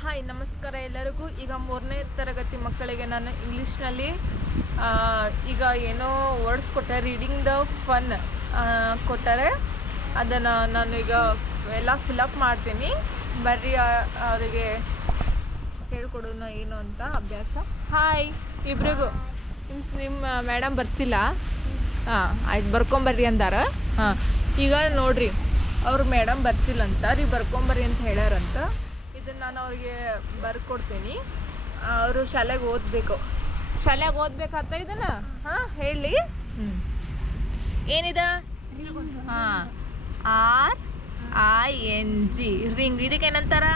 Hi, ನಮಸ್ಕಾರ ಎಲ್ಲರಿಗೂ. ಈಗ ಮೂರನೇ ತರಗತಿ ಮಕ್ಕಳಿಗೆ ನಾನು ಇಂಗ್ಲೀಷ್ನಲ್ಲಿ ಈಗ ಏನೋ ವರ್ಡ್ಸ್ ಕೊಟ್ಟೆ ರೀಡಿಂಗ್ ದ ಫನ್ ಕೊಟ್ಟರೆ. ಅದನ್ನು ನಾನು ಈಗ ಎಲ್ಲ ಫಿಲಪ್ ಮಾಡ್ತೀನಿ. ಬರ್ರಿ ಅವರಿಗೆ ಹೇಳ್ಕೊಡೋಣ ಏನು ಅಂತ ಅಭ್ಯಾಸ. ಹಾಯ್, ಇಬ್ರಿಗೂ. ನಿಮ್ಮ ನಿಮ್ಮ ಮೇಡಮ್ ಬರ್ಸಿಲ್ಲ? ಹಾಂ ಆಯ್ತು, ಬರ್ಕೊಂಬರ್ರಿ ಅಂದಾರ? ಹಾಂ, ಈಗ ನೋಡ್ರಿ, ಅವ್ರು ಮೇಡಮ್ ಬರ್ಸಿಲ್ಲ ಅಂತ, ರೀ, ಬರ್ಕೊಂಬರ್ರಿ ಅಂತ ಹೇಳ್ಯಾರಂತ. ಇದನ್ನು ನಾನು ಅವ್ರಿಗೆ ಬರ್ಕೊಡ್ತೀನಿ. ಅವರು ಶಾಲೆಗೆ ಓದಬೇಕು. ಶಾಲೆಗೆ ಓದ್ಬೇಕಾಗ್ತ ಇದನ್ನ? ಹಾ, ಹೇಳಿ. ಏನಿದೆ? ಹಾಂ. R I N G. Ring. ಇದಕ್ಕೆ ಏನಂತಾರ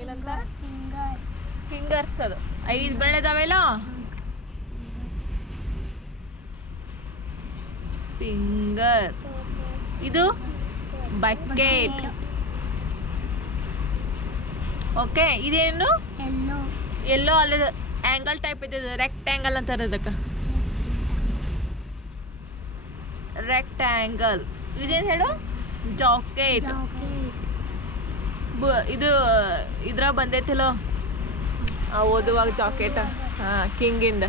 ಏನಂತಾರ ಫಿಂಗರ್ ಫಿಂಗರ್ಸ್ ಅದು. ಐದು ಬೆಳೆದಾವೆಲ್ಲ ಫಿಂಗರ್. ಇದು ಬಕೆಟ್. ಓಕೆ ಇದೇನು? ಎಲ್ಲೋ ಅಲ್ಲಿ ಆ್ಯಂಗಲ್ ಟೈಪ್ ಇದೆ ರೆಕ್ಟ್ಯಾಂಗಲ್ ಅಂತಾರೆ ಅದಕ್ಕೆ. ರೆಕ್ಟ್ಯಾಂಗಲ್ ಇದೇನು ಹೇಳು? ಜಾಕೆಟ್ ಇದು ಇದ್ರ ಬಂದೈತಿಲ್ಲೋ ಆ, ಓದುವಾಗ ಜಾಕೆಟ್ ಹಾಂ ಕಿಂಗಿಂದ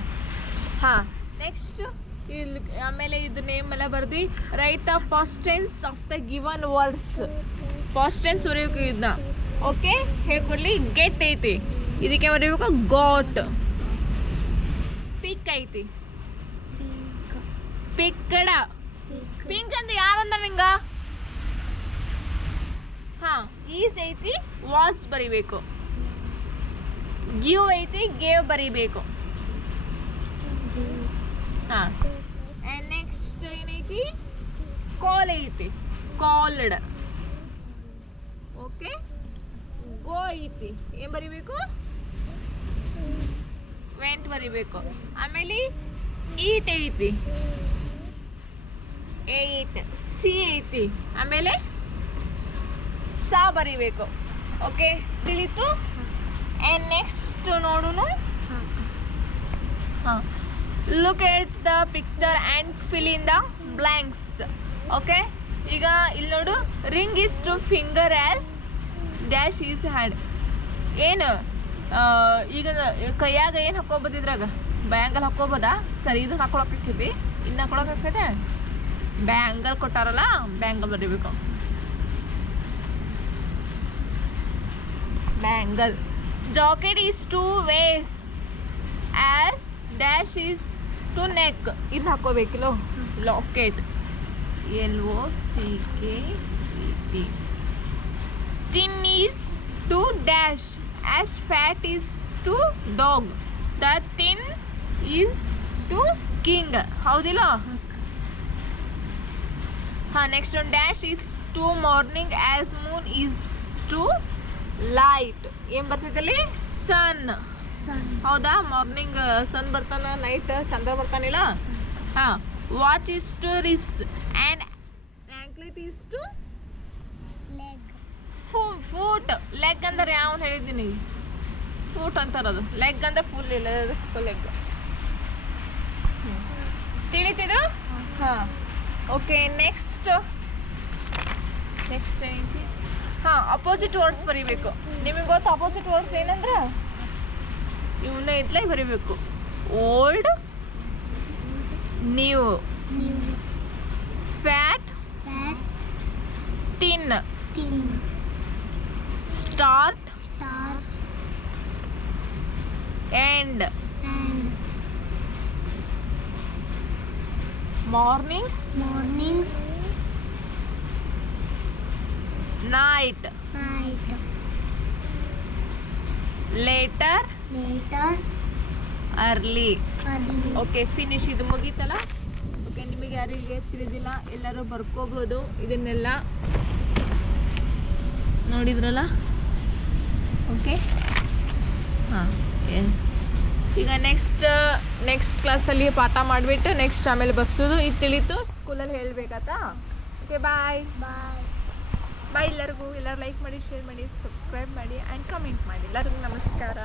ಹಾಂ ನೆಕ್ಸ್ಟ್ ಇಲ್ಲಿ ಆಮೇಲೆ ಇದು ನೇಮ್ ಎಲ್ಲ ಬರ್ದು. Write the past tense of the given words past tense ಬರೆಯೋಕೆ ಇದನ್ನ ಓಕೆ ಹೇಳ್ಕೊಡ್ಲಿ ಗೆಟ್ ಐತಿ ಇದಕ್ಕೆ ಬರೀಬೇಕು ಗೋಟ್ ಪಿಕ್ ಐತಿ ಪಿಂಕ್ ಪಿಕ್ಕಡ ಪಿಂಕ್ ಪಿಂಕ್ ಅಂತ ಯಾರಂದ ನಿಂಗ ಹಾ ಈಸ್ ಐತಿ ವಾಸ್ ಬರಿಬೇಕು ಗಿವ್ ಐತಿ ಗೇವ್ ಬರಿಬೇಕು ಹಾ ಆ್ಯಂಡ್ ನೆಕ್ಸ್ಟ್ ಏನೈತಿ ಕಾಲ್ ಐತಿ ಕಾಲ್ಡ್ ಓಕೆ ಗೋ ಐತಿ. ಏನು ಬರಿಬೇಕು? ವೆಂಟ್ ಬರಿಬೇಕು. ಆಮೇಲೆ ಈಟ್ ಐತಿ. ಏಟ್ ಸಿ ಐತಿ. ಆಮೇಲೆ ಸಾ ಬರಿಬೇಕು. ಓಕೆ? ತಿಳಿತು? ಆ್ಯಂಡ್ ನೆಕ್ಸ್ಟ್ ನೋಡೋಣ ಹಾಂ. Look at the picture and fill in the blanks okay? ಈಗ ಇಲ್ಲಿ ನೋಡು ring is to finger as dash is hand ಏನು ಈಗ ಕೈಯಾಗ ಏನು ಹಾಕೋಬೋದು ಇದ್ರಾಗ? ಬ್ಯಾಂಗಲ್ ಹಾಕೋಬೋದಾ? ಸರಿ ಇದು ಹಾಕೊಳಕೈತಿ ಇನ್ನು ಹಾಕೊಳಕೈತೆ ಬ್ಯಾಂಗಲ್ ಕೊಟ್ಟಾರಲ್ಲ ಬ್ಯಾಂಗಲ್ ಬರೀಬೇಕು. Bangle jacket is to waist as dash is to neck ಇದು ಹಾಕೋಬೇಕಿಲ್ಲೋ? Locket L O C K T thin is to dash as fat is to dog. The thin is to king. ಹೌದಿಲ್ಲ? ಹಾಂ next ಒಂದು dash is to morning as moon is to light ಏನು ಬರ್ತೈತಲ್ಲಿ? Sun ಹೌದಾ? Morning sun ಬರ್ತಾನ night ಚಂದ್ರ ಬರ್ತಾನಿಲ್ಲ? ಹಾಂ watch is to wrist and anklet is to foot leg ಅಂದ್ರೆ ಯಾವ ಹೇಳಿದ್ದೀನಿ. ಫೂಟ್ ಅಂತಾರದು. ಲೆಗ್ ಅಂದ್ರೆ ಫುಲ್ ಇಲ್ಲ ಲೆಗ್ ತಿಳಿತಿದು? ಹಾಂ. ಓಕೆ ನೆಕ್ಸ್ಟ್ ನೆಕ್ಸ್ಟ್ ಏನೈತಿ? ಹಾಂ ಅಪೋಸಿಟ್ ವರ್ಡ್ಸ್ ಬರೀಬೇಕು. ನಿಮಗೆ ಗೊತ್ತು ಅಪೋಸಿಟ್ ವರ್ಡ್ಸ್ ಏನಂದ್ರೆ? ಇವನ್ನ ಇದ್ಲೇ ಬರಿಬೇಕು. Old new fat fat thin start star end and morning morning night night later later early okay finish ಇದು ಮುಗೀತಲ್ಲ? ಓಕೆ ನಿಮಗೆ ಯಾರಿಗೆ ತಿಳಿದಿಲ್ಲ ಎಲ್ಲರೂ ಬರ್ಕೋಬೋದು. ಇದನ್ನೆಲ್ಲ ನೋಡಿದ್ರಲ್ಲ? ಹಾಂ ಎಸ್ ಈಗ ನೆಕ್ಸ್ಟ್ ನೆಕ್ಸ್ಟ್ ಕ್ಲಾಸಲ್ಲಿ ಪಾಠ ಮಾಡಿಬಿಟ್ಟು ನೆಕ್ಸ್ಟ್ ಆಮೇಲೆ ಬರ್ಸೋದು. ಇದು ತಿಳಿತು ಸ್ಕೂಲಲ್ಲಿ ಹೇಳಬೇಕಾತಾ ಓಕೆ ಬಾಯ್ ಬಾಯ್ ಬಾಯ್ ಎಲ್ಲರಿಗೂ. ಎಲ್ಲರೂ ಲೈಕ್ ಮಾಡಿ ಶೇರ್ ಮಾಡಿ ಸಬ್ಸ್ಕ್ರೈಬ್ ಮಾಡಿ ಆ್ಯಂಡ್ ಕಮೆಂಟ್ ಮಾಡಿ. ಎಲ್ಲರಿಗೂ ನಮಸ್ಕಾರ.